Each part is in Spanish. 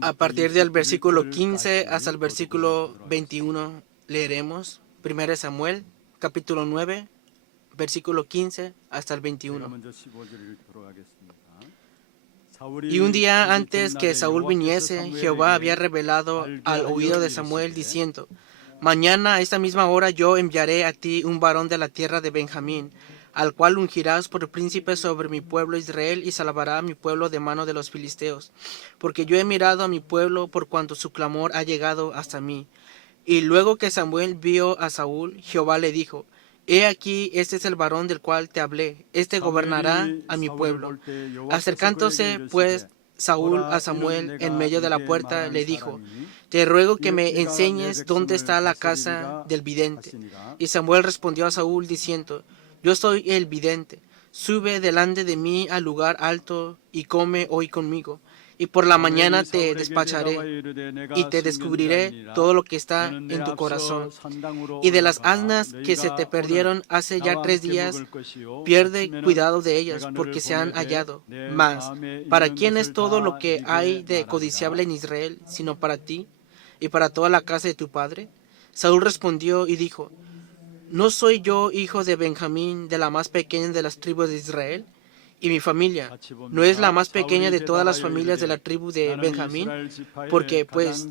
A partir del versículo 15 hasta el versículo 21 leeremos 1 Samuel, capítulo 9, versículo 15 hasta el 21. Y un día antes que Saúl viniese, Jehová había revelado al oído de Samuel diciendo: Mañana a esta misma hora yo enviaré a ti un varón de la tierra de Benjamín, al cual ungirás por príncipe sobre mi pueblo Israel, y salvará a mi pueblo de mano de los filisteos. Porque yo he mirado a mi pueblo por cuanto su clamor ha llegado hasta mí. Y luego que Samuel vio a Saúl, Jehová le dijo: He aquí, este es el varón del cual te hablé, este gobernará a mi pueblo. Acercándose pues Saúl a Samuel en medio de la puerta, le dijo: Te ruego que me enseñes dónde está la casa del vidente. Y Samuel respondió a Saúl diciendo: Yo soy el vidente. Sube delante de mí al lugar alto y come hoy conmigo. Y por la mañana te despacharé y te descubriré todo lo que está en tu corazón. Y de las asnas que se te perdieron hace ya 3 días, pierde cuidado de ellas, porque se han hallado. Mas, ¿para quién es todo lo que hay de codiciable en Israel, sino para ti y para toda la casa de tu padre? Saúl respondió y dijo: ¿No soy yo hijo de Benjamín, de la más pequeña de las tribus de Israel? Y mi familia no es la más pequeña de todas las familias de la tribu de Benjamín. ¿Por qué pues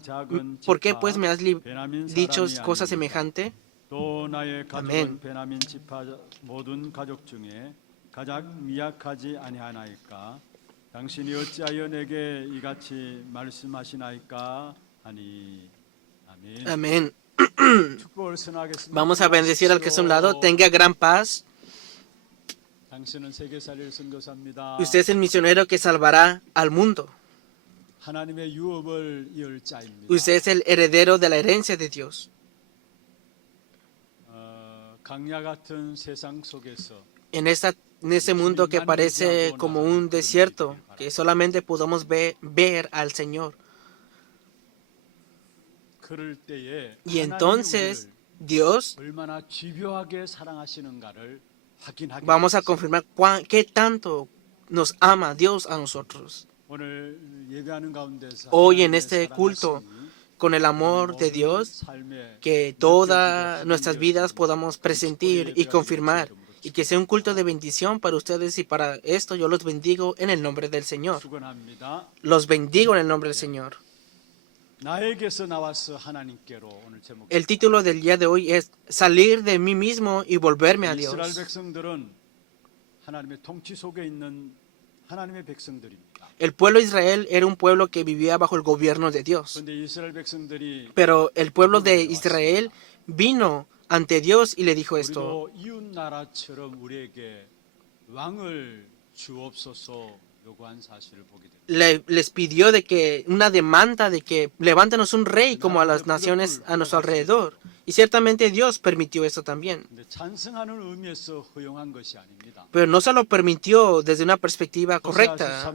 me has dicho cosas semejantes? Amén. Amén. Vamos a bendecir al que es a un lado. Tenga gran paz. Usted es el misionero que salvará al mundo. Usted es el heredero de la herencia de Dios. En ese mundo que parece como un desierto, que solamente podemos ver al Señor. Y entonces Dios, vamos a confirmar qué tanto nos ama Dios a nosotros. Hoy en este culto, con el amor de Dios, que todas nuestras vidas podamos presentir y confirmar, y que sea un culto de bendición para ustedes, y para esto yo los bendigo en el nombre del Señor. Los bendigo en el nombre del Señor. El título del día de hoy es Salir de mí mismo y volverme a Dios. El pueblo de Israel era un pueblo que vivía bajo el gobierno de Dios. Pero el pueblo de Israel vino ante Dios y le dijo esto: les pidió de que una demanda de que levántanos un rey como a las naciones a nuestro alrededor. Y ciertamente Dios permitió eso también. Pero no se lo permitió desde una perspectiva correcta.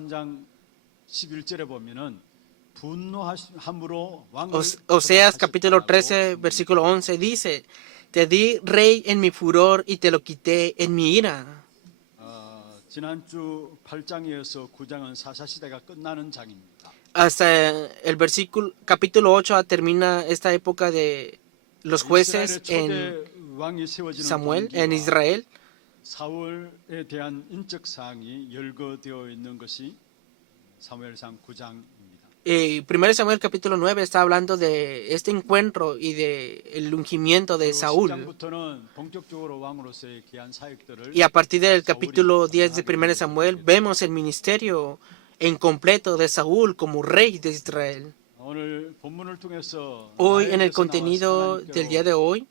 Oseas capítulo 13 versículo 11 dice: Te di rey en mi furor y te lo quité en mi ira. Hasta el versículo capítulo 8 termina esta época de los jueces en Samuel, en Israel. Primero Samuel capítulo 9 está hablando de este encuentro y de el ungimiento de Saúl. Y a partir del capítulo 10 de 1 Samuel vemos el ministerio en completo de Saúl como rey de Israel. Hoy en el contenido del día de hoy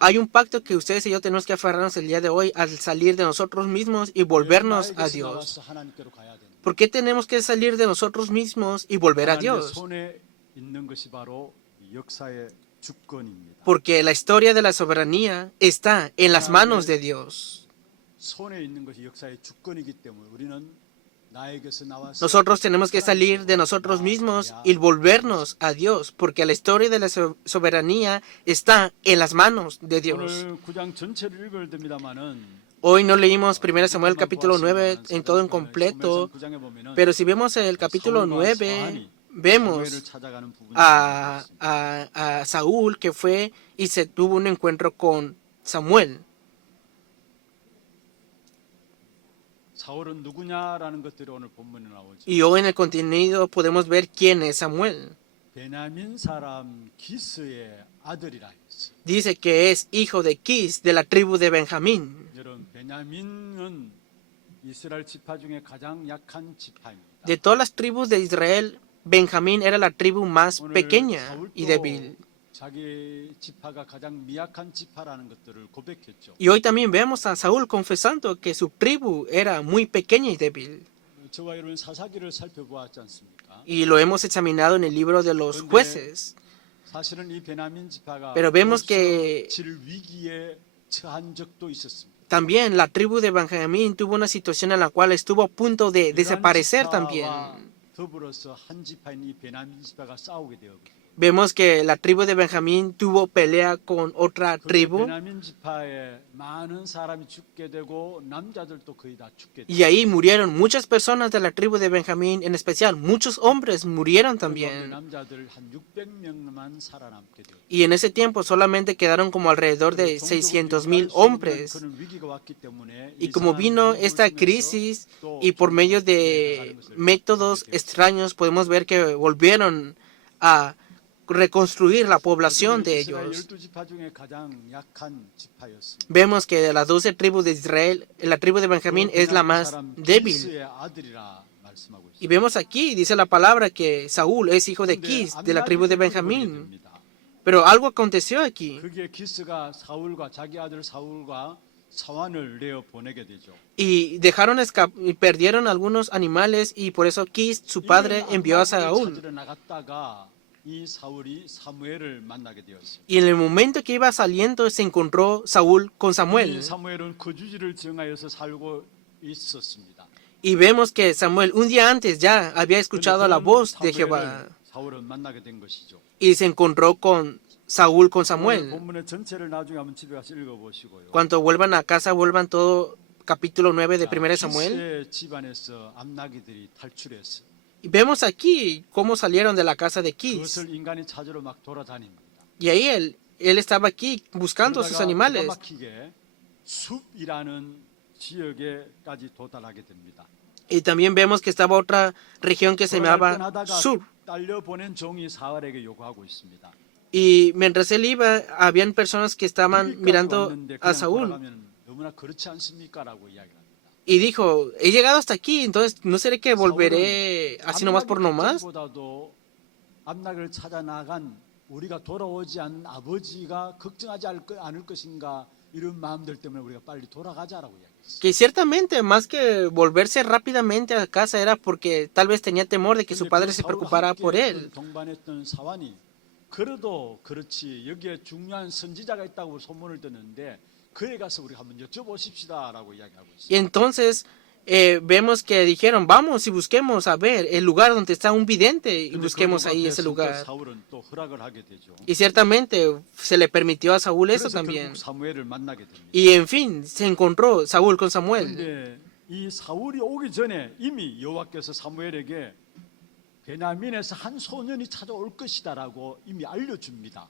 hay un pacto que ustedes y yo tenemos que aferrarnos el día de hoy al salir de nosotros mismos y volvernos a Dios. ¿Por qué tenemos que salir de nosotros mismos y volver a Dios? Porque la historia de la soberanía está en las manos de Dios. Nosotros tenemos que salir de nosotros mismos y volvernos a Dios, porque la historia de la soberanía está en las manos de Dios. Hoy no leímos 1 Samuel capítulo 9 en todo en completo, pero si vemos el capítulo 9, vemos a Saúl que fue y se tuvo un encuentro con Samuel. Y hoy en el contenido podemos ver quién es Samuel. Dice que es hijo de Kis, de la tribu de Benjamín. De todas las tribus de Israel, Benjamín era la tribu más pequeña y débil. Y hoy también vemos a Saúl confesando que su tribu era muy pequeña y débil. Y lo hemos examinado en el libro de los jueces. Pero vemos que también la tribu de Benjamín tuvo una situación en la cual estuvo a punto de desaparecer también. Vemos que la tribu de Benjamín tuvo pelea con otra tribu. Y ahí murieron muchas personas de la tribu de Benjamín, en especial muchos hombres murieron también. Y en ese tiempo solamente quedaron como alrededor de 600,000 hombres. Y como vino esta crisis y por medio de métodos extraños podemos ver que volvieron a reconstruir la población de ellos. Vemos que de las 12 tribus de Israel, la tribu de Benjamín es la más débil. Y vemos aquí, dice la palabra, que Saúl es hijo de Kis, de la tribu de Benjamín. Pero algo aconteció aquí. Y dejaron y perdieron algunos animales y por eso Kis, su padre, envió a Saúl. Y en el momento que iba saliendo se encontró Saúl con Samuel. Y vemos que Samuel un día antes ya había escuchado la voz de Jehová. Y se encontró con Saúl con Samuel. Cuando vuelvan a casa, vuelvan todo capítulo 9 de 1 Samuel. Y vemos aquí cómo salieron de la casa de Kis. Y ahí él estaba aquí buscando sus animales. Y también vemos que estaba otra región que se llamaba Sur. Y mientras él iba, habían personas que estaban mirando a Saúl. Y dijo, he llegado hasta aquí, entonces no seré que volveré así nomás por nomás. Que ciertamente más que volverse rápidamente a casa era porque tal vez tenía temor de que su padre se preocupara por él. Y entonces vemos que dijeron, vamos y busquemos a ver el lugar donde está un vidente y busquemos ahí ese lugar. Y ciertamente se le permitió a Saúl eso también. Y en fin, se encontró Saúl con Samuel.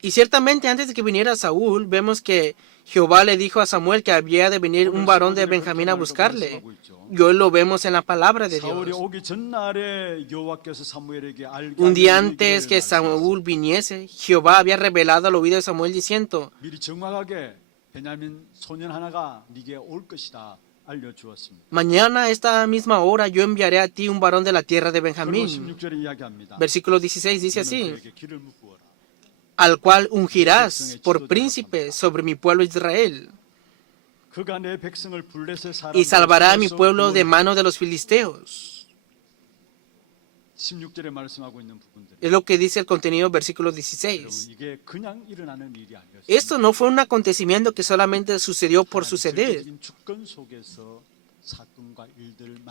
Y ciertamente antes de que viniera Saúl, vemos que Jehová le dijo a Samuel que había de venir un varón de Benjamín a buscarle. Y hoy lo vemos en la palabra de Dios. Un día antes que Saúl viniese, Jehová había revelado al oído de Samuel diciendo, mañana a esta misma hora yo enviaré a ti un varón de la tierra de Benjamín. Versículo 16 dice así, al cual ungirás por príncipe sobre mi pueblo Israel, y salvará a mi pueblo de mano de los filisteos. Es lo que dice el contenido versículo 16. Esto no fue un acontecimiento que solamente sucedió por suceder.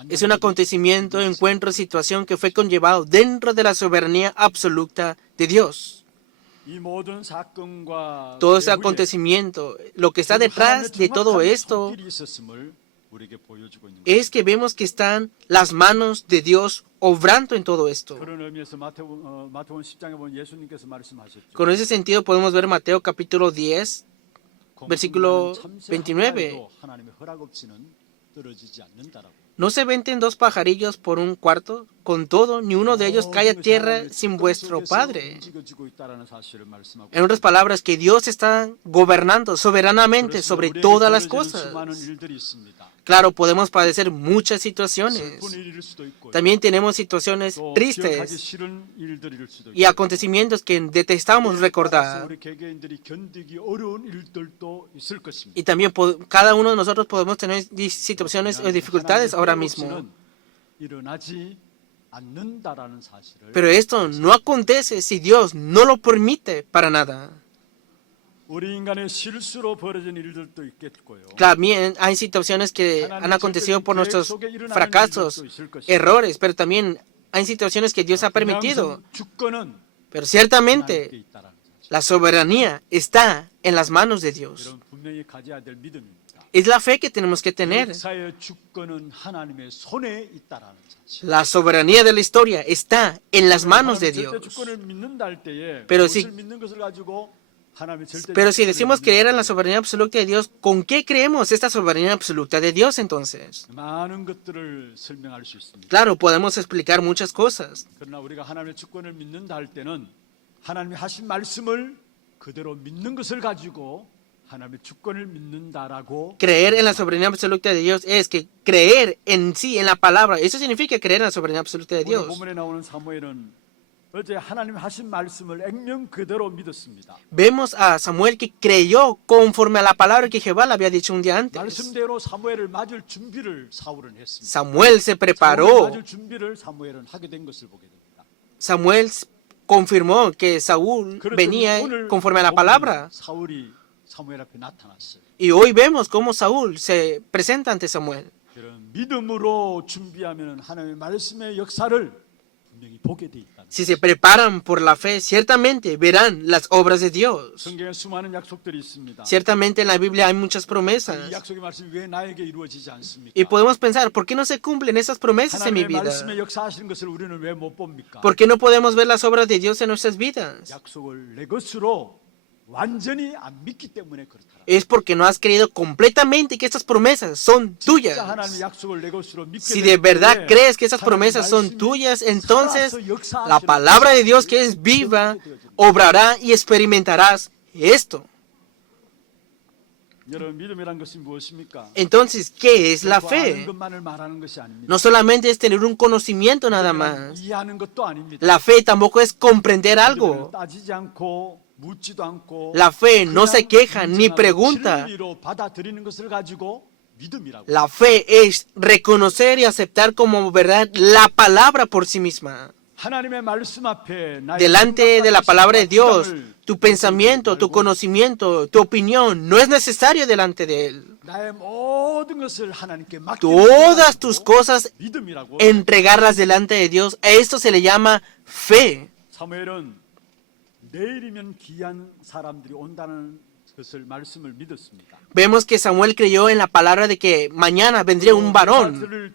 Es un acontecimiento, encuentro, situación que fue conllevado dentro de la soberanía absoluta de Dios. Todo ese acontecimiento, lo que está detrás de todo esto es que vemos que están las manos de Dios obrando en todo esto. Con ese sentido podemos ver Mateo capítulo 10, versículo 29. ¿No se venden dos pajarillos por un cuarto? Con todo, ni uno de ellos cae a tierra sin vuestro Padre. En otras palabras, que Dios está gobernando soberanamente sobre todas las cosas. Claro, podemos padecer muchas situaciones. También tenemos situaciones tristes y acontecimientos que detestamos recordar. Y también cada uno de nosotros podemos tener situaciones o dificultades ahora mismo. Pero esto no acontece si Dios no lo permite para nada. También hay situaciones que han acontecido por nuestros fracasos, errores, pero también hay situaciones que Dios ha permitido. Pero ciertamente la soberanía está en las manos de Dios. Es la fe que tenemos que tener. La soberanía de la historia está en las manos de Dios. Pero si decimos creer en la soberanía absoluta de Dios, ¿con qué creemos esta soberanía absoluta de Dios entonces? Claro, podemos explicar muchas cosas. Creer en la soberanía absoluta de Dios es que creer en sí, en la palabra. Eso significa creer en la soberanía absoluta de Dios. Vemos a Samuel que creyó conforme a la palabra que Jehová le había dicho un día antes. Samuel se preparó. Samuel confirmó que Saúl venía conforme a la palabra. Y hoy vemos cómo Saúl se presenta ante Samuel. Si se preparan por la fe, ciertamente verán las obras de Dios. Ciertamente en la Biblia hay muchas promesas. Y podemos pensar, ¿por qué no se cumplen esas promesas en mi vida? ¿Por qué no podemos ver las obras de Dios en nuestras vidas? Es porque no has creído completamente que estas promesas son tuyas. Si de verdad crees que esas promesas son tuyas, entonces la palabra de Dios, que es viva, obrará y experimentarás esto. Entonces, ¿qué es la fe? No solamente es tener un conocimiento nada más. La fe tampoco es comprender algo. La fe no se queja ni pregunta. La fe es reconocer y aceptar como verdad la palabra por sí misma. Delante de la palabra de Dios, tu pensamiento, tu conocimiento, tu opinión no es necesario delante de Él. Todas tus cosas, entregarlas delante de Dios, a esto se le llama fe. Vemos que Samuel creyó en la palabra de que mañana vendría un varón.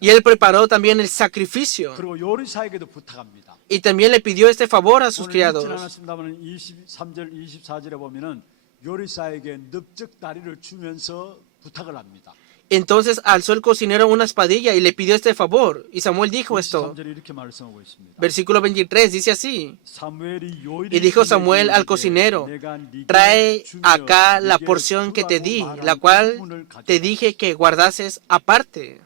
Y él preparó también el sacrificio. Y también le pidió este favor a sus criados. Entonces alzó el cocinero una espadilla y le pidió este favor. Y Samuel dijo esto. Versículo 23 dice así. Y dijo Samuel al cocinero, trae acá la porción que te di, la cual te dije que guardases aparte.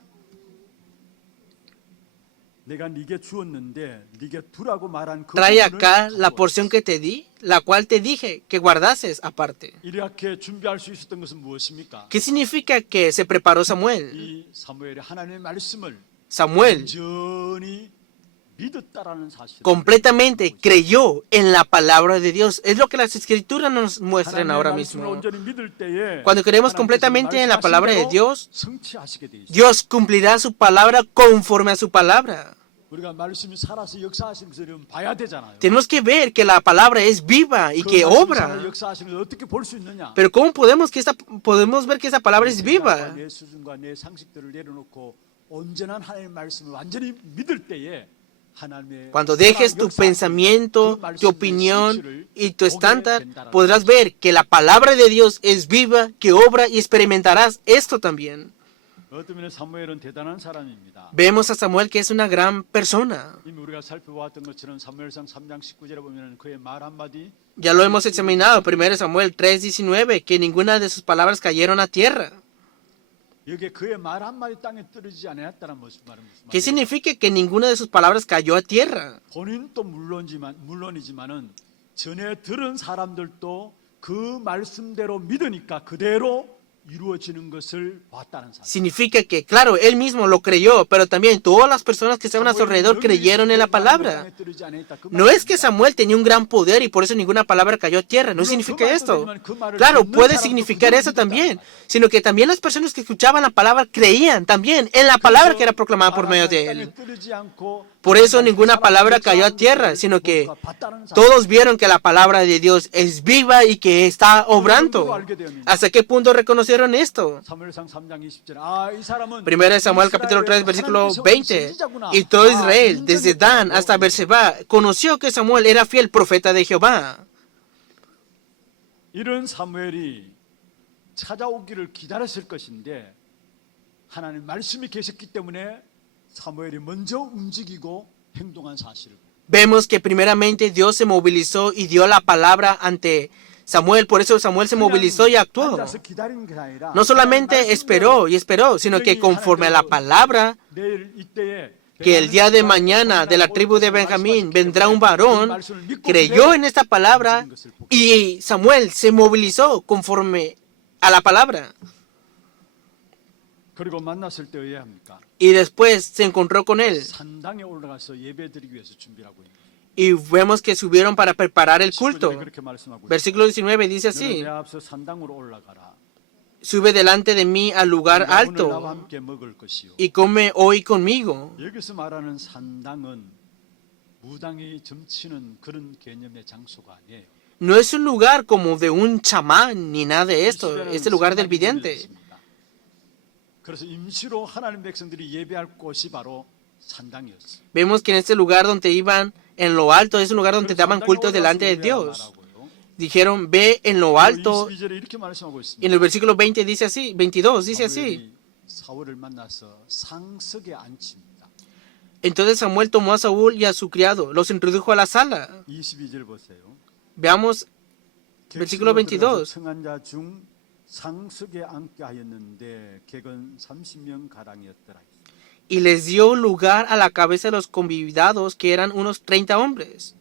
Trae acá la porción que te di, la cual te dije que guardases aparte. ¿Qué significa que se preparó Samuel? Samuel completamente creyó en la palabra de Dios. Es lo que las escrituras nos muestran ahora mismo. Cuando creemos completamente en la palabra de Dios, Dios cumplirá su palabra conforme a su palabra. 우리가 말씀이 살아서 역사하시는 것을 여러분 봐야 되잖아요. Tenemos que ver que la palabra es viva y 그 que 말씀이 obra. 살아서 역사하시는 것을 어떻게 볼 수 있느냐? Pero ¿cómo podemos ver que esa palabra es viva? 내 수준과 내 상식들을 내려놓고 온전한 하나님의 말씀을 완전히 믿을 때에 하나님의 Cuando dejes tu pensamiento, tu opinión y tu estándar, podrás ver que la palabra de Dios es viva, que obra y experimentarás esto también. 어떤 면에 사무엘은 대단한 사람입니다. Vemos a Samuel que es una gran persona. 이미 우리가 살펴보았던 것처럼 사무엘상 3장 19절에 보면 그의 말 한마디 Ya lo hemos examinado, 1 Samuel 3:19, que ninguna de sus palabras cayeron a tierra. 여기에 그의 말 한마디 땅에 떨어지지 않았다는 무슨 말입니까? ¿Qué significa que ninguna de sus palabras cayó a tierra? 본인도 물론이지만은 전에 들은 사람들도 그 말씀대로 믿으니까 그대로 이루어지는 것을 봤다는 사실. Significa que, claro, él mismo lo creyó, pero también todas las personas que estaban a su alrededor creyeron en la palabra. No es que Samuel tenía un gran poder y por eso ninguna palabra cayó a tierra. No significa esto. Claro, puede significar eso también, sino que también las personas que escuchaban la palabra creían también en la palabra que era proclamada por medio de él. Por eso ninguna palabra cayó a tierra, sino que todos vieron que la palabra de Dios es viva y que está obrando. ¿Hasta qué punto reconocieron esto? 1 Samuel capítulo 3 versículo 20. Y todo Israel, desde Dan hasta Berseba, conoció que Samuel era fiel profeta de Jehová. 이런 사무엘이 찾아오기를 기다렸을 것인데 하나님 말씀이 계셨기 때문에 사무엘이 먼저 움직이고 행동한 사실을. Vemos que primeramente Dios se movilizó y dio la palabra ante Samuel, por eso Samuel se movilizó y actuó. No solamente esperó y esperó, sino que conforme a la palabra, que el día de mañana de la tribu de Benjamín vendrá un varón, creyó en esta palabra y Samuel se movilizó conforme a la palabra. 그리고 만났을 때 어떻게 합니까? Y después se encontró con él. 산당에 올라가서 예배드리기 위해서 준비하고 있는. Y vemos que subieron para preparar el culto. Versículo 19 dice así: 내 앞서 산당으로 올라가라. Sube delante de mí al lugar 오늘 나와 alto 함께 먹을 것이요. y come hoy conmigo. 여기서 말하는 산당은 무당이 점치는 그런 개념의 장소가 아니에요. No es un lugar como de un chamán ni nada de esto, es el lugar del vidente. 그래서 임시로 하나님 백성들이 예배할 곳이 바로 산당이었어요. Vemos que en este lugar donde iban en lo alto es un lugar donde daban culto delante de Dios. Dijeron, ve en lo alto. 22절에 이렇게 말씀하고 Y 있습니다. en el versículo 20 dice así, 22 dice así. 사울을 만나서 상석에 앉힙니다. Entonces Samuel tomó a Saúl y a su criado, los introdujo a la sala. 22절 보세요. Veamos versículo 22. 청한 자 중 상석에 앉게 하였는데 객은 30명 가량이었더라. Y les dio lugar a la cabeza de los convidados, que eran unos 30 hombres.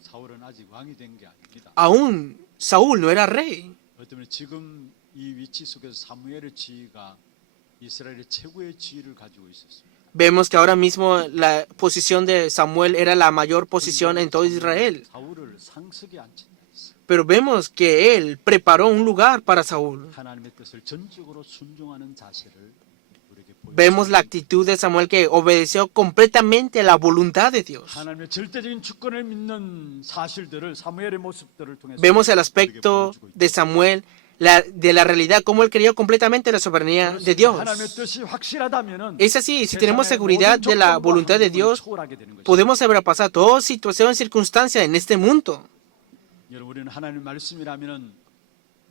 사울은 아직 왕이 된 게 아닙니다. Aún Saúl no era rey. 어쩌면 지금 이 위치 속에서 사무엘의 지위가 이스라엘의 최고의 지위를 가지고 있었습니다. Vemos que ahora mismo la posición de Samuel era la mayor posición en todo Israel. 사울을 상석에 앉힌다 했어요. Pero vemos que él preparó un lugar para Saúl. 하나님의 뜻을 전적으로 순종하는 자세를 우리에게 Vemos la 보여줍니다. actitud de Samuel que obedeció completamente a la voluntad de Dios. 하나님의 절대적인 주권을 믿는 사실들을 사무엘의 모습들을 통해서 Vemos el 우리에게 aspecto 보여주고 있다. de Samuel, de la realidad, cómo él creyó completamente la soberanía de Dios. 하나님의 뜻이 확실하다면은 Es así, si tenemos seguridad de la voluntad de Dios, podemos sobrepasar toda situación, circunstancia en este mundo. 여러분 우리는 하나님의 말씀이라면은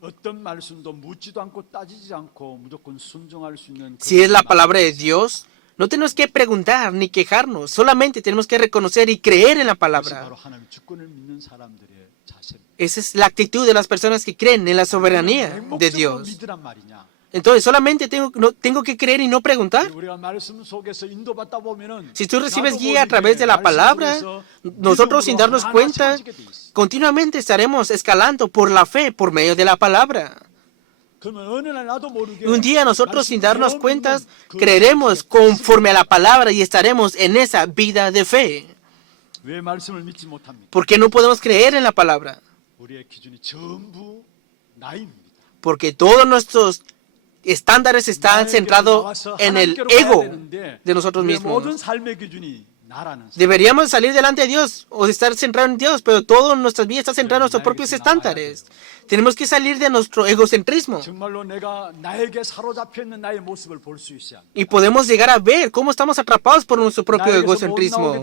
어떤 말씀도 묻지도 않고 따지지 않고 무조건 순종할 수 있는 Si es la palabra de Dios, no tenemos que preguntar ni quejarnos, solamente tenemos que reconocer y creer en la 그것이 palabra. 바로 하나님 주권을 믿는 사람들의 자세입니다. Esa es la actitud de las personas que creen en la soberanía de 맹목적으로 Dios. 믿으란 말이냐? Entonces, solamente tengo que creer y no preguntar. 우리가 말씀 속에서 인도받다 보면은 Si tú recibes guía a través de la palabra, nosotros sin darnos cuenta, continuamente estaremos escalando por la fe, por medio de la palabra. 그러면 어느 날 나도 모르게 Un día nosotros sin darnos 말씀대로 cuenta 믿는 그 creeremos conforme a la palabra y estaremos en esa vida de fe. 왜 말씀을 믿지 못합니까? ¿Por qué no podemos creer en la palabra? 우리의 기준이 전부 나입니다. Porque todos nuestros estándares están centrados en el ego de nosotros 모든 mismos. 삶의 기준이 나라는 사실. Deberíamos salir delante de Dios o de estar centrados en Dios, pero todo en nuestras vidas está centrado en nuestros propios estándares. Tenemos que salir de nuestro egocentrismo 정말로 내가 나에게 사로잡혀 있는 나의 모습을 볼 수 있어야 합니다. y podemos llegar a ver cómo estamos atrapados por nuestro propio egocentrismo.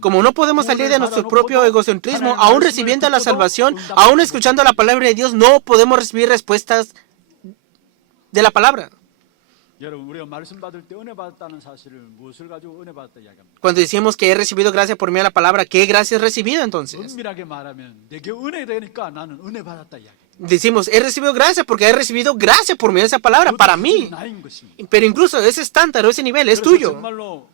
Como no podemos salir de nuestro propio egocentrismo, aún recibiendo la salvación, aún escuchando la palabra de Dios, no podemos recibir respuestas de la palabra. 여러분, 우리가 말씀 받을 때 은혜 받았다는 사실을 무엇을 가지고 은혜 받았다 이야기합니다. Cuando decimos que he recibido gracia por medio de la palabra, ¿qué gracia he recibido entonces? 엄밀하게 말하면 내게 은혜 되니까 나는 은혜 받았다 이야기. Decimos, he recibido gracia porque he recibido gracia por medio de esa palabra para mí. 나인 것입니다. Pero incluso ese estándar o ese nivel es 그래서 tuyo. 정말로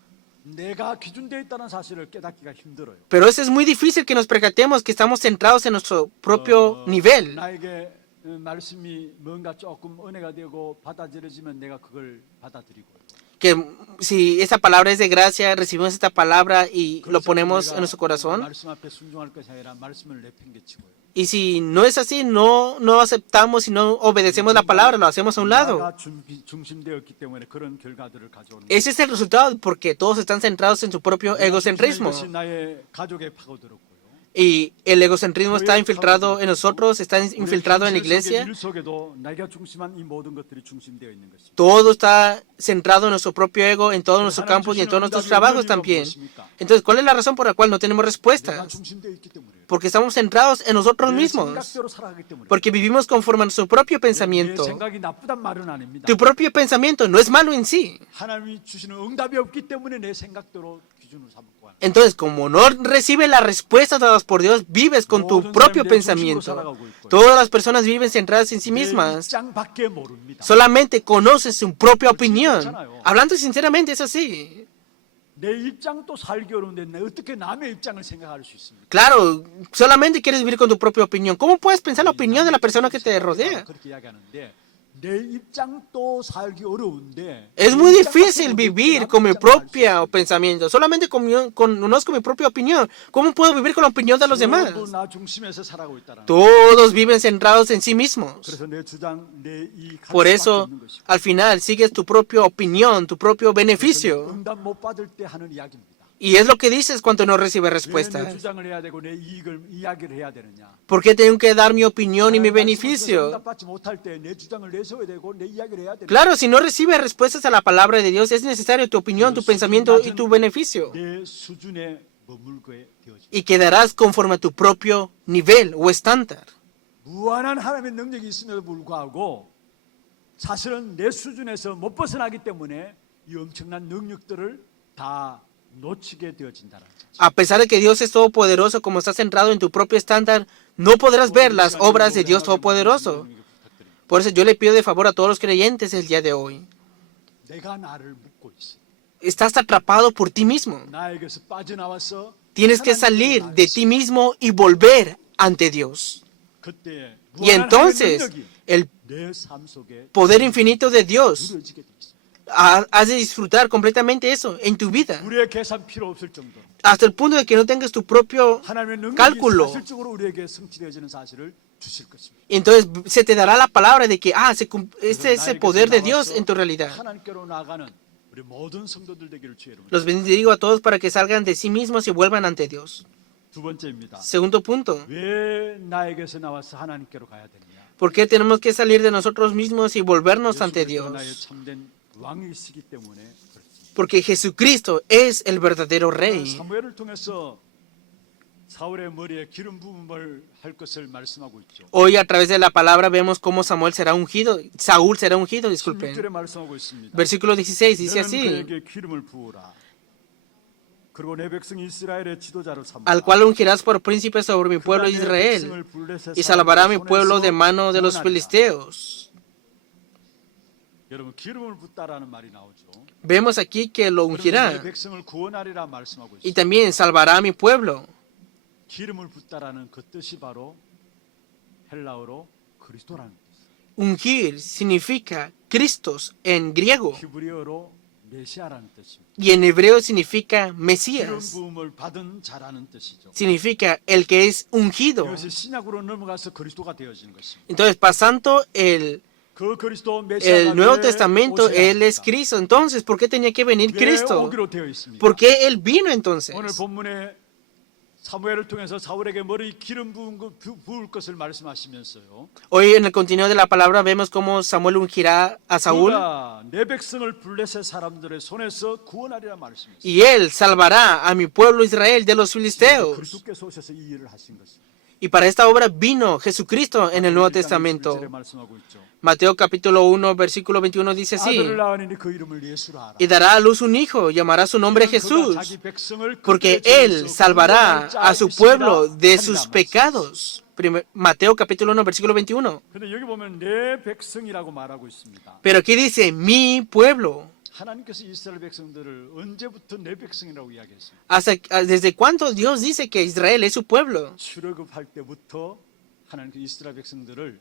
내가 기준되어 있다는 사실을 깨닫기가 힘들어요. Pero eso es muy difícil que nos percatemos que estamos centrados en nuestro propio nivel. 나에게 말씀이 뭔가 조금 은혜가 되고 받아들여지면 내가 그걸 받아들이고. Que si esa palabra es de gracia, recibimos esta palabra y lo ponemos en nuestro corazón. 말씀 앞에 순종할 것이 아니라 말씀을 내팽개치고요. Y si no es así, no aceptamos y no obedecemos la palabra, lo hacemos a un lado. 나가 중심되었기 때문에 그런 결과들을 가져오는. Ese es el resultado porque todos están centrados en su propio egocentrismo. 이것이 나의 가족에 파고들었고요. Y el egocentrismo está infiltrado en nosotros, está infiltrado en la iglesia. 일 속에도 나가 중심한 이 모든 것들이 중심되어 있는 것입니다. Todo está centrado en nuestro propio ego, en todos nuestros campos y en todos nuestros trabajos también. Entonces, ¿cuál es la razón por la cual no tenemos 내가 respuestas? 중심되어 있기 때문에. Porque estamos centrados en nosotros 내 mismos. 생각대로 살아가기 때문에. Porque vivimos conforme a nuestro propio 내 pensamiento. 생각이 나쁘단 말은 아닙니다. Tu propio pensamiento no es malo en sí. 하나님이 주시는 응답이 없기 때문에 내 생각대로 기준으로 삼고 하는. Entonces, como no recibes las respuestas dadas por Dios, vives con tu propio pensamiento. Todas las personas viven centradas en sí 내 mismas. 입장밖에 모릅니다. Solamente conocen su propia opinión. Hablando sinceramente, es así. 내 입장도 살기 어려운데 어떻게 남의 입장을 생각할 수 있습니까? Claro, solamente quieres vivir con tu propia opinión. ¿Cómo puedes pensar la opinión de la persona que te rodea? 그렇게 이야기하는데 내 입장도 살기 어려운데 Es muy difícil vivir con mi propio pensamiento. Solamente conozco mi propia opinión. ¿Cómo puedo vivir con la opinión de los demás? 나 중심에서 살아가고 있다는. Todos viven centrados en sí mismos. 그래서 내 주장, 내 Por eso, al final, sigues tu propia opinión, tu propio beneficio. 응답 못 받을 때 하는 이야기입니다. Y es lo que dices cuando no recibes 왜 내 respuestas. 주장을 해야 되고 내 이야기를 해야 되느냐? ¿Por qué tengo que dar mi opinión y mi beneficio? 응답받지 못할 때 내 주장을 내세워야 되고 내 이야기를 해야 되느냐? Claro, si no recibes respuestas a la palabra de Dios, es necesario tu opinión, tu pensamiento y tu beneficio. 내 수준에 머물게 되어집니다. Y quedarás conforme a tu propio nivel o estándar. 무한한 하나님의 능력이 있음에도 불구하고 사실은 내 수준에서 못 벗어나기 때문에 이 엄청난 능력들을 다 놓치게 되어진다는 거죠. A pesar de que Dios es todopoderoso, como estás centrado en tu propio estándar, no podrás ver las obras de Dios todopoderoso. Por eso yo le pido de favor a todos los creyentes el día de hoy. 내가 나를 묶고 있어. Estás atrapado por ti mismo. 나에게서 빠져나와서 Tienes que salir de ti mismo y volver ante Dios. 그때 Y entonces el 내 삶 속에 poder infinito de Dios 이루어지게 돼 있어. has de disfrutar completamente eso en tu vida. 우리의 계산 필요 없을 정도. Hasta el punto de que no tengas tu propio 하나님의 능력이 cálculo. 사실적으로 우리에게 성취되어지는 사실을 주실 것입니다. Entonces se te dará la palabra de que este es el poder de Dios en tu realidad. 하나님께로 나가는 우리 모든 성도들 되기를 주의 이름으로. Los bendigo a todos para que salgan de sí mismos y vuelvan ante Dios. 두 번째입니다. Segundo punto. 왜 나에게서 나와서 하나님께로 가야 되느냐? ¿Por qué tenemos que salir de nosotros mismos y volvernos ante 예수 그리스도 나의 Dios? 참된 왕이시기 때문에 그렇습니다. Porque Jesucristo es el verdadero Rey. 사무엘을 통해서 사울의 머리에 기름 부음을 할 것을 말씀하고 있죠. Hoy a través de la palabra vemos cómo Saúl será ungido, disculpen. 16절에 말씀하고 있습니다. Versículo 16 dice 너는 así: 그에게 기름을 부으라. 그리고 내 백성 이스라엘의 지도자를 삼으라. al cual ungirás por príncipe sobre mi pueblo 그가 내 Israel, 백성을 블레셋 y salvará a mi 사람의 pueblo de 손에서 mano de los 구원하리라. filisteos. 여러분 기름을 붓다라는 말이 나오죠. Vemos aquí que lo 그러면 내 ungirá 백성을 구원하리라 말씀하고 y 있습니다. también salvará a mi pueblo. 기름을 붓다라는 그 뜻이 바로 헬라어로 그리스도라는 뜻이에요. Ungir significa Cristos en griego 히브리어로 메시아라는 뜻입니다. y en hebreo significa 기름 Mesías. 부음을 받은 자라는 뜻이죠. Significa el que es ungido. 이것이 신약으로 넘어가서 그리스도가 되어지는 것입니다. Entonces, pasando el 그 그리스도 메시아가 el Nuevo 왜 Testamento, 오셔야 Él es 합니까? Cristo. Entonces, ¿por qué tenía que venir 왜 Cristo? 오기로 되어 있습니까? ¿Por qué Él vino entonces? 오늘 본문에 사무엘을 통해서 사울에게 머리 기름 부을 것을 말씀하시면서요. Hoy en el continuo de la palabra vemos cómo Samuel ungirá a Saúl 그가 내 백성을 블레셋 사람들의 손에서 구원하리라 말씀했습니다. y Él salvará a mi pueblo Israel de los filisteos. 그리스도께서 오셔서 이 일을 하신 것입니다. Y para esta obra vino Jesucristo en el Nuevo Testamento. 말씀하고 있죠. Mateo capítulo 1, versículo 21 dice así: 아들을 낳으니 그 이름을 예수라 하라. y dará a luz un hijo, llamará su nombre Jesús, 자기 백성을 porque 그들의 Él 죄에서 salvará 구원할 a su 자이시라 pueblo de 하리라 sus 말씀하셨어요. pecados. Mateo capítulo 1, versículo 21. 근데 여기 보면 내 백성이라고 말하고 있습니다. Pero aquí dice, mi pueblo. 하나님께서 이스라엘 백성들을 언제부터 내 백성이라고 이야기했습니까? ¿Desde cuándo Dios dice que Israel es su pueblo? 출애굽할 때부터 하나님께서 이스라엘 백성들을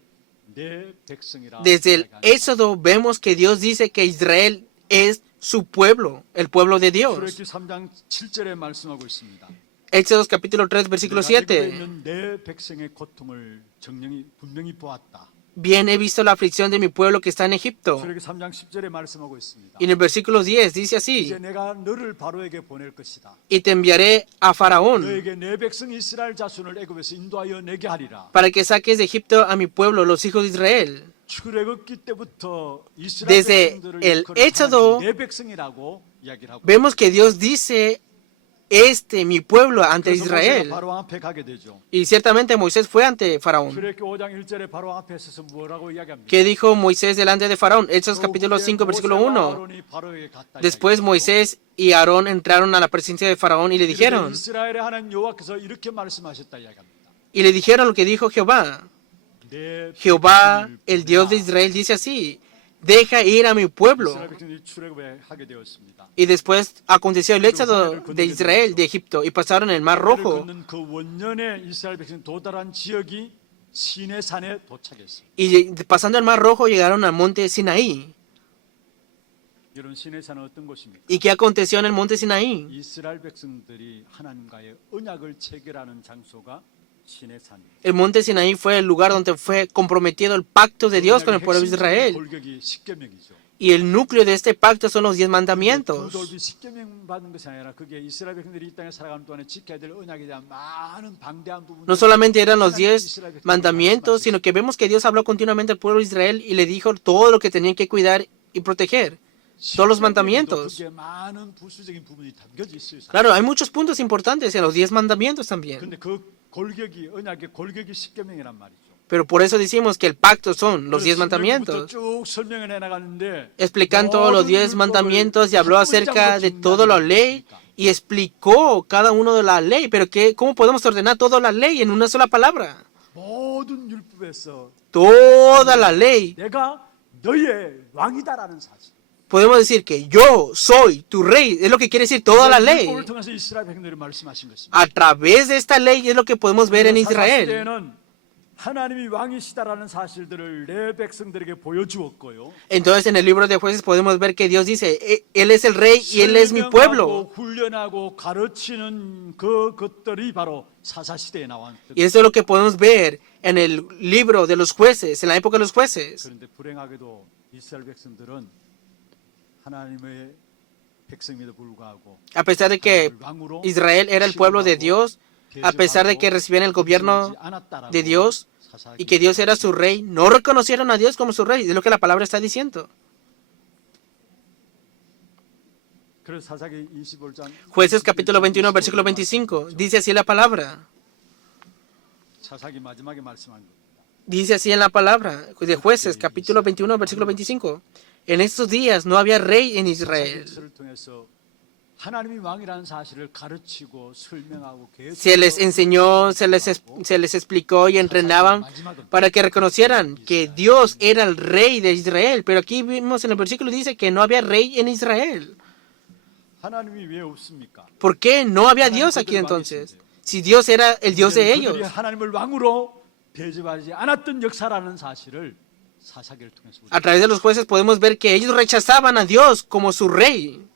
내 백성이라 Desde el 이야기합니다. Éxodo vemos que Dios dice que Israel es su pueblo, el pueblo de Dios. 출애굽기 3장 7절에 말씀하고 있습니다. Éxodo capítulo 3, versículo 내가 애굽에 7. 있는 내 백성의 고통을 분명히 보았다. Bien he visto la aflicción de mi pueblo que está en Egipto. 출애굽기 3장 10절에 말씀하고 있습니다. Y en el versículo 10 dice así: 이제 내가 너를 바로에게 보낼 것이다. y te enviaré a Faraón 너에게 내 백성 이스라엘 자손을 애굽에서 인도하여 내게 하리라. para que saques de Egipto a mi pueblo, los hijos de Israel. 출애굽기 때부터 이스라엘 Desde 백성들을 el 일컬어 Éxodo, 내 백성이라고 이야기를 하고 Vemos que Dios dice, mi pueblo ante 그래서 모세가 Israel. 바로 앞에 가게 되죠. Y ciertamente Moisés fue ante Faraón. 출애굽기 5장 1절에 바로 앞에 서서 뭐라고 이야기합니까? ¿Qué dijo Moisés delante de Faraón? Hechos capítulo 5, versículo 1. Después Moisés y Aarón entraron a la presencia de Faraón y le dijeron, 이스라엘의 하나님 여호와께서 이렇게 말씀하셨다 이야기합니다. lo que dijo Jehová. 내 Jehová, 백성을 el Dios de 보내라. Israel, dice así: deja ir a mi pueblo. 이스라엘 백성들이 출애굽에 하게 되었습니다. Y después aconteció el éxodo de Israel de Egipto y pasaron el mar rojo. 걷는 그 원년에 이스라엘 백성이 도달한 지역이 시내산에 도착했어요. Y pasando el mar rojo llegaron al monte Sinaí. 이런 시내산은 어떤 곳입니까? ¿Y qué aconteció en el monte Sinaí? 이스라엘 백성들이 하나님과의 언약을 체결하는 장소가 시내산이에요. El monte Sinaí fue el lugar donde fue comprometido el pacto de Dios con el pueblo de Israel. 골격이 십계명이죠. Y el núcleo de este pacto son los 10 mandamientos. 돌비 십계명 받는 것이 아니라 그게 이스라엘 백성들이 이 땅에 살아가는 동안에 지켜야 될 언약에 대한 많은 방대한 부분. No solamente eran los 10 mandamientos, sino que vemos que Dios habló continuamente al pueblo de Israel y le dijo todo lo que tenían que cuidar y proteger. Todos los mandamientos. 그게 많은 부수적인 부분이 담겨져 있어요. Claro, hay muchos puntos importantes en los 10 mandamientos también. 근데 그 골격이 언약의 골격이 십계명이란 말이죠. Pero por eso decimos que el pacto son los 10 mandamientos. 쭉 설명을 해 나가는데 Explicando todos los 10 mandamientos y habló acerca de toda la ley y explicó cada uno de la ley. Pero ¿cómo podemos ordenar toda la ley en una sola palabra? 모든 율법에서 Toda la ley. 내가 너의 왕이다라는 사실. Podemos decir que yo soy tu rey. Es lo que quiere decir toda la ley. 율법을 통해서 이스라엘 백성들이 말씀하신 것입니다. A través de esta ley es lo que podemos ver en Israel. 시대에는 하나님이 왕이시다라는 사실들을 내 백성들에게 보여주었고요. Entonces en el libro de jueces podemos ver que Dios dice, Él es el rey y Él es mi pueblo. 훈련하고 가르치는 그것들이 바로 사사 시대에 나왔던. Y eso es lo que podemos ver en el libro de los jueces, en la época de los jueces. 그런데 불행하게도 이스라엘 백성들은 하나님의 백성임에도 불구하고 A pesar de que Israel era el pueblo de Dios, a pesar de que recibían el gobierno de Dios y que Dios era su rey, no reconocieron a Dios como su rey. Es lo que la palabra está diciendo. Jueces capítulo 21, versículo 25. Dice así la palabra. Dice así en la palabra de Jueces capítulo 21, versículo 25. En estos días no había rey en Israel. Se les enseñó, se les explicó y entrenaban para que reconocieran que Dios era el rey de Israel. Pero aquí vimos en el versículo dice que no había rey en Israel. ¿Por qué no había Dios aquí entonces? Si Dios era el Dios de ellos. A través de los jueces podemos ver que ellos rechazaban a Dios como su rey.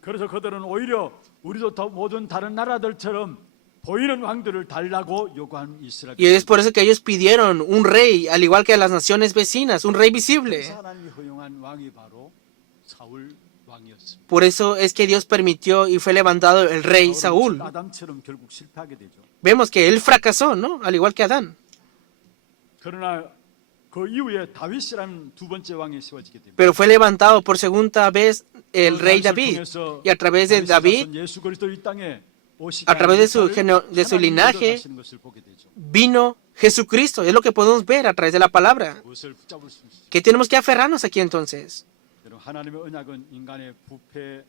그래서 그들은 오히려 우리도 모든 다른 나라들처럼 보이는 왕들을 달라고 요구한 이스라엘 Y es por eso que ellos pidieron un rey, al igual que las naciones vecinas, un rey visible. 하나님이 허용한 왕이 바로 사울 왕이었습니다. Por eso es que Dios permitió y fue levantado el rey 사울은 Saúl. 아담처럼 결국 실패하게 되죠. Vemos que él fracasó, ¿no? Al igual que Adán. 그러나 그 이후에 다윗이라는 두 번째 왕이 세워지게 됩니다. Pero fue levantado por segunda vez el 그 rey 다윗을 David. 통해서 Y a través de 다윗의 David, 자손 예수 그리스도 이 땅에 오시게 a través de su 하는 de su 하나님께서 linaje, 가시는 것을 보게 되죠. vino Jesucristo. Es lo que podemos ver a través de la palabra. 무엇을 붙잡을 수 있습니다. ¿Qué tenemos que aferrarnos aquí entonces? 여러분, 하나님의 언약은 인간의 부패,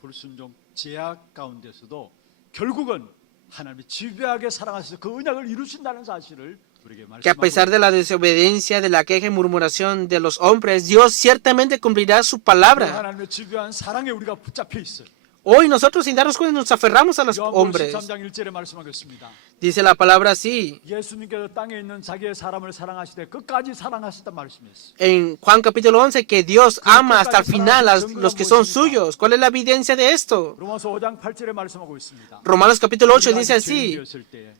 불순종, 제약 가운데서도 결국은 하나님이 지배하게 사랑하셔서 그 언약을 이루신다는 사실을 우리에게 Que a pesar 말씀하고 de la desobediencia, de la queja y murmuración de los hombres, Dios ciertamente cumplirá su palabra. 하나님의 지배한 사랑에 우리가 붙잡혀 있어요. Hoy nosotros sin darnos cuenta nos aferramos a los 요한복음 hombres. 13장 1절에 말씀하겠습니다. Dice la palabra así. 예수님께서 땅에 있는 자기의 사람을 사랑하시되 끝까지 사랑하셨단 말씀이었어요. En Juan capítulo 11 que Dios ama hasta el final a los que son suyos. ¿Cuál es la evidencia de esto? 로마서 5장 8절에 말씀하고 있습니다. Romanos capítulo 8 dice así. 죄인이었을 때에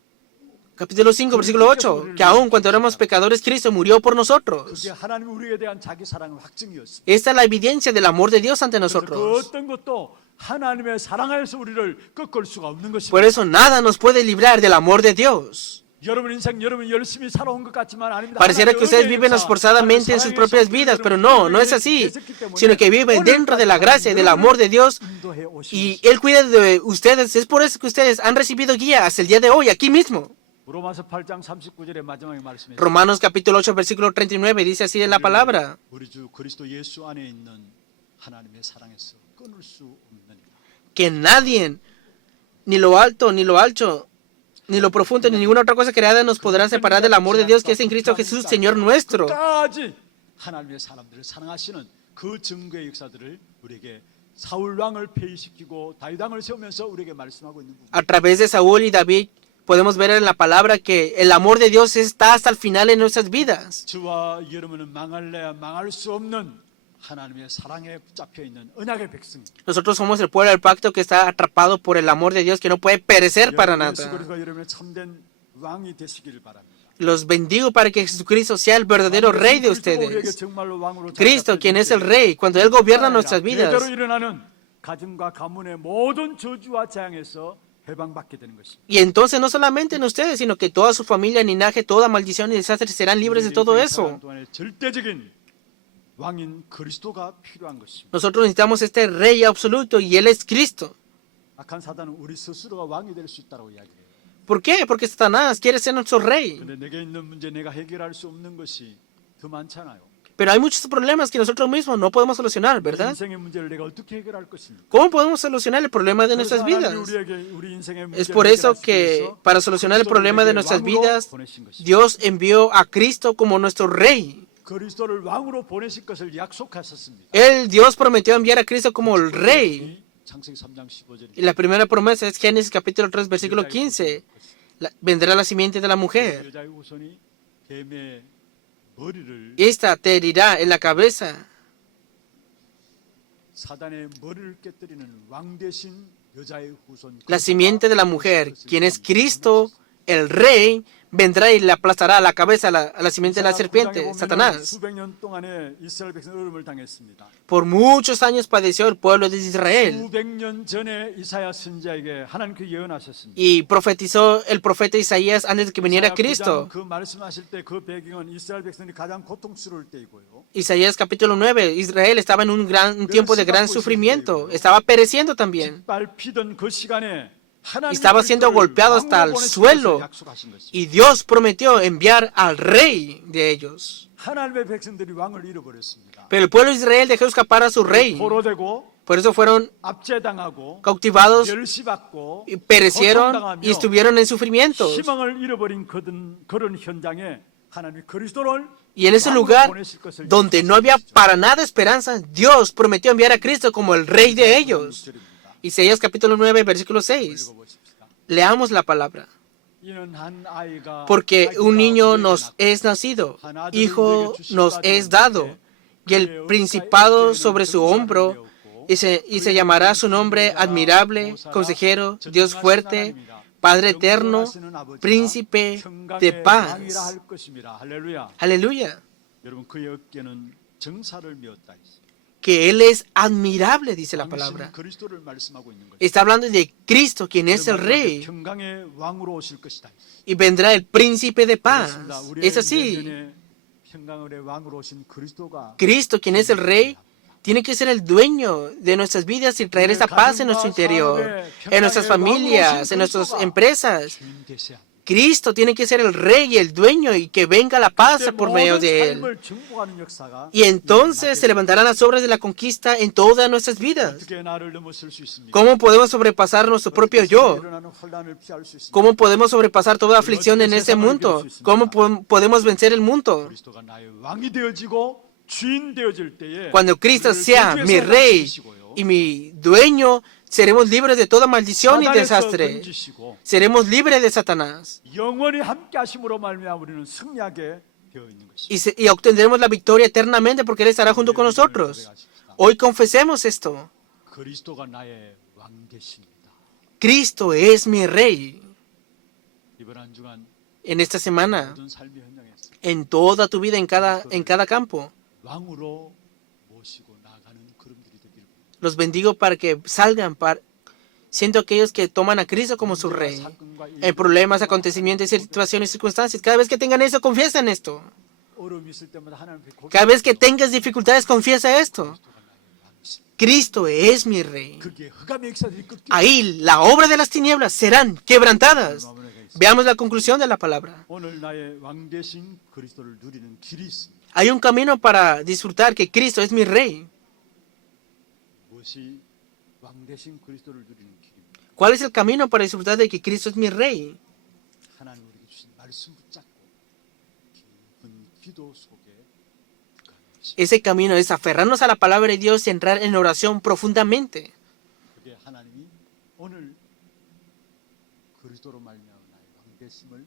Capítulo 5 versículo 8. Que aun cuando éramos pecadores, Cristo murió por nosotros. 그게 하나님 우리에 대한 자기 사랑의 확증이었습니다. Esta es la evidencia del amor de Dios ante 그래서 그 nosotros. 어떤 것도 하나님의 사랑에서 우리를 꺾을 수가 없는 Por 것입니다. eso nada nos puede librar del amor de Dios. 여러분 인생 여러분 열심히 살아온 것 같지만 아닙니다. Pareciera que ustedes 하나님의 viven 은혜의 esforzadamente en sus propias vidas, pero no, no es así, sino que viven dentro de la gracia y del amor de Dios 인도해 오신 y Él cuida de ustedes. Es por eso que ustedes han recibido guía hasta el día de hoy, aquí mismo. 로마서 8장 39절의 마지막에 말씀에 Romanos capítulo 8 versículo 39 dice así en la palabra. 우리 주 그리스도 예수 안에 있는 하나님의 사랑에서 끊을 수 없느니라. Que nadie, ni lo alto, ni lo ancho, ni lo profundo, ni ninguna otra cosa creada nos podrá separar del amor de Dios que es en Cristo Jesús, Señor nuestro. 끝까지 하나님의 사람들을 사랑하시는 그 증거의 역사들을 우리에게 사울 왕을 폐위시키고 다윗 왕을 세우면서 우리에게 말씀하고 있는 부분. A través de Saúl y David podemos ver en la palabra que el amor de Dios está hasta el final en nuestras vidas. 저와 여러분은 망할래야 망할 수 없는 하나님의 사랑에 붙잡혀 있는 언약의 백성. Nosotros somos el pueblo del pacto que está atrapado por el amor de Dios que no puede perecer para 예수 nada. 그리스도가 여러분의 참된 왕이 되시기를 바랍니다. Los bendigo para que Jesucristo sea el verdadero rey de ustedes. Cristo, quien es el rey, cuando Él gobierna nuestras vidas. 대대로 일어나는 가정과 가문의 모든 저주와 재앙에서 해방받게 되는 것입니다. Y entonces no solamente en ustedes, sino que toda su familia, linaje, toda maldición y desastre serán libres de todo eso. 동안에 절대적인 왕인 그리스도가 필요한 것입니다. Nosotros necesitamos este rey absoluto y Él es Cristo. 악한 사단은 우리 스스로가 왕이 될 수 있다고 이야기해요. ¿Por qué? Porque Satanás quiere ser nuestro rey. 근데 내게 있는 문제 내가 해결할 수 없는 것이 더 많잖아요. Pero hay muchos problemas que nosotros mismos no podemos solucionar, ¿verdad? 인생의 문제를 내가 어떻게 해결할 것입니까? ¿Cómo podemos solucionar el problema de nuestras vidas? Es por eso que para solucionar el problema de nuestras vidas, Dios envió a Cristo como nuestro rey. 그리스도를 왕으로 보내실 것을 약속하셨습니다. Dios prometió enviar a Cristo como el rey. 창세기 3장 15절입니다. Y la primera promesa es Génesis capítulo 3 versículo 15. Vendrá la simiente de la mujer. 여자의 후손이 뱀의 머리를 Esta te herirá en la cabeza. 사단의 머리를 깨뜨리는 왕 대신 여자의 후손. La simiente de la mujer, quien es Cristo, el rey, vendrá y le aplastará la cabeza a la simiente de la serpiente, Satanás. 수백 년 동안에 이스라엘 백성은 어려움을 당했습니다. Por muchos años padeció el pueblo de Israel. 수백 년 전에 이사야 선지자에게 하나님께 예언하셨습니다. Y profetizó el profeta Isaías antes de que viniera Cristo. 그 말씀하실 때 그 배경은 이스라엘 백성이 가장 고통스러울 때이고요. Isaías capítulo 9, Israel estaba en un tiempo de gran sufrimiento, estaba pereciendo también. 밟히던 그 시간에 Estaba siendo golpeado hasta el suelo y Dios prometió enviar al rey de ellos. 하나님의 백성들이 왕을 잃어버렸습니다. Pero el pueblo de Israel dejó escapar a su rey. 포로되고 Por eso fueron 압제당하고 cautivados, 멸시받고 y perecieron 고통당하며 y estuvieron en sufrimientos. 희망을 잃어버린 그런 현장에 하나님이 그리스도를 Y en ese lugar donde no había para nada esperanza, Dios prometió enviar a Cristo como el rey de ellos. Isaías capítulo 9, versículo 6. Leamos la palabra. Porque un niño nos es nacido, hijo nos es dado, y el principado sobre su hombro, y se llamará su nombre admirable, consejero, Dios fuerte, Padre eterno, 영원하시는 아버지가 príncipe de 평강의 paz. 왕이라 할 것입니다. 할렐루야. Aleluya. 여러분 그의 어깨는 정사를 메었다 했어요. Que Él es admirable, dice la 왕이신 palabra. 그리스도를 말씀하고 있는 거죠. Está hablando de Cristo, quien es el Rey, 평강의 왕으로 오실 것이다. y vendrá el príncipe de paz. 그렇습니다. 우리의 Es así. 내면에 평강의 왕으로 오신 그리스도가 Cristo, quien es el Rey, tiene que ser el dueño de nuestras vidas y traer esa paz en nuestro interior, en nuestras familias, en nuestras empresas. 주인 되셔야 합니다. Cristo tiene que ser el Rey y el dueño y que venga la paz por medio de Él. 삶을 정복하는 역사가 Y entonces se levantarán las obras de la conquista en todas nuestras vidas. 어떻게 나를 넘어설 수 있습니까? ¿Cómo podemos sobrepasar nuestro propio yo? 일어나는 혼란을 피할 수 있습니까? ¿Cómo podemos sobrepasar toda aflicción en este mundo? ¿Cómo podemos vencer el mundo? 그리스도가 나의 왕이 되어지고 주인 되어질 때에 Cuando Cristo 우리를 sea mi 저주에서 Rey 지키시고요. y mi dueño, seremos libres de toda maldición y 사단에서 desastre. 건지시고 Seremos libres de Satanás 영원히 함께 하심으로 말미암아 우리는 승리하게 되어 있는 것입니다. y obtendremos la victoria eternamente porque Él estará junto con nosotros. Hoy confesemos esto. 그리스도가 나의 왕 되십니다. Cristo es mi Rey. 이번 한 주간 En esta semana, 모든 삶의 현장에서 en toda tu vida, en cada campo, 왕으로 모시고 나가는 걸음들이 되기를 los bendigo para que salgan, siendo aquellos que toman a Cristo como su Rey. En problemas, acontecimientos, situaciones y circunstancias. Cada vez que tengan eso, confiesa en esto. 어려움이 있을 때마다 하나님 앞에 고백. Cada vez que tengas dificultades, confiesa esto. Cristo es mi Rey. 그게 흑암의 역사들이 끊기. Ahí la obra de las tinieblas serán quebrantadas. Veamos la conclusión de la palabra. 오늘 나의 왕 되신 그리스도를 누리는 길이 있습니다. Hay un camino para disfrutar que Cristo es mi Rey. 무엇이 왕 되신 그리스도를 누리는 길입니다. ¿Cuál es el camino para disfrutar de que Cristo es mi Rey? 하나님 우리에게 주신 말씀 붙잡고 깊은 기도 속에 Ese camino es aferrarnos a la palabra de Dios y entrar en oración profundamente. 그게 하나님이 오늘 그리스도로 말미암아 나의 왕 되심을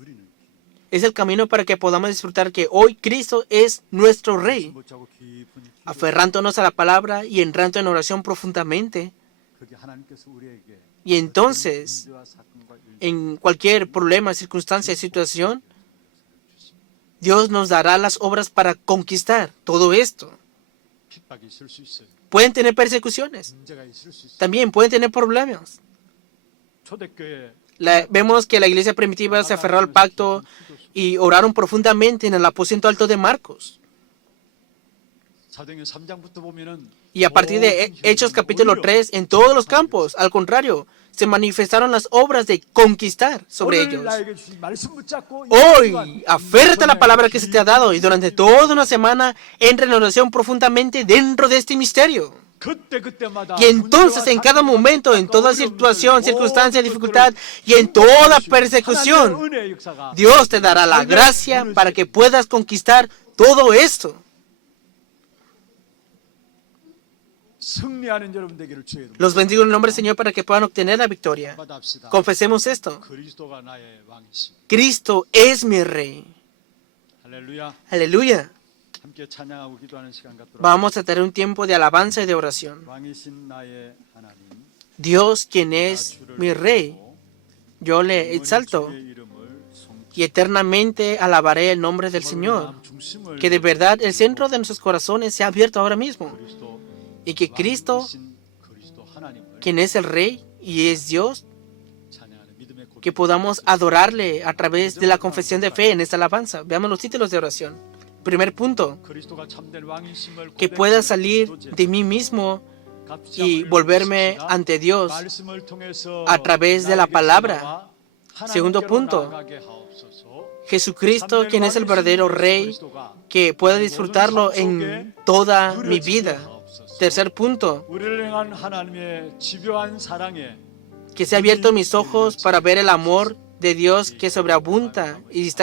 누리는 길. Es el camino para que podamos disfrutar que hoy Cristo es nuestro Rey. 붙잡고 깊은 기도. Aferrándonos a la palabra y entrando en oración profundamente. 그게 하나님께서 우리에게 Y entonces, 문제와 사건과 일 en cualquier problema, circunstancia, situación, Dios nos dará las obras para conquistar todo esto. 핍박이 있을 수 있어요. Pueden tener persecuciones, 문제가 있을 수 있어요. también pueden tener problemas. 초대교회 Vemos que la iglesia primitiva se aferró al pacto y oraron profundamente en el aposento alto de Marcos. 사도행전 3장부터 보면은 Y a partir de Hechos capítulo 3, en todos los campos, al contrario, se manifestaron las obras de conquistar sobre 오늘 ellos. 나에게 주신 말씀 붙잡고 Hoy, aférrate a la palabra que se te ha dado y durante toda una semana entra en oración profundamente dentro de este misterio. 그때마다 Y entonces en cada momento, en toda situación, circunstancia, dificultad y en toda persecución, Dios te dará la gracia para que puedas conquistar todo esto. 승리하는 여러분 되기를 주의 이름으로 Los bendigo en el nombre del Señor para que puedan obtener la victoria. 받아합시다. Confesemos esto. 그리스도가 나의 왕이시. Cristo es mi Rey. 할렐루야. Aleluya. 함께 찬양하고 기도하는 시간 갖도록. Vamos a tener un tiempo de alabanza y de oración. 왕이신 나의 하나님. Dios, quien es mi Rey, yo le exalto 주의 이름을 송- y eternamente alabaré el nombre del Señor. 마음 중심을 Que de verdad el centro de nuestros corazones sea abierto ahora mismo. 그리스도 Y que Cristo, 왕이신 그리스도 하나님을 quien es el Rey y es Dios, 찬양하는 믿음의 고백. que podamos adorarle a través de la confesión de fe en esta alabanza. Veamos los títulos de oración. Primer punto, 그리스도가 참된 왕이심을 que pueda 고백하는 salir 기도제. de mí mismo 값지 y 않을 volverme 것이라 ante Dios 말씀을 통해서 a través de la 나에게 palabra. 전하와 Segundo 하나님께로 punto, 나아가게 하옵소서. Jesucristo, quien es el verdadero Rey, 그리스도가 que pueda disfrutarlo en toda mi vida. Tercer punto, 우리를 향한 하나님의 집요한 사랑에 que sea abierto mis ojos para ver el amor de Dios que sobreabunda y está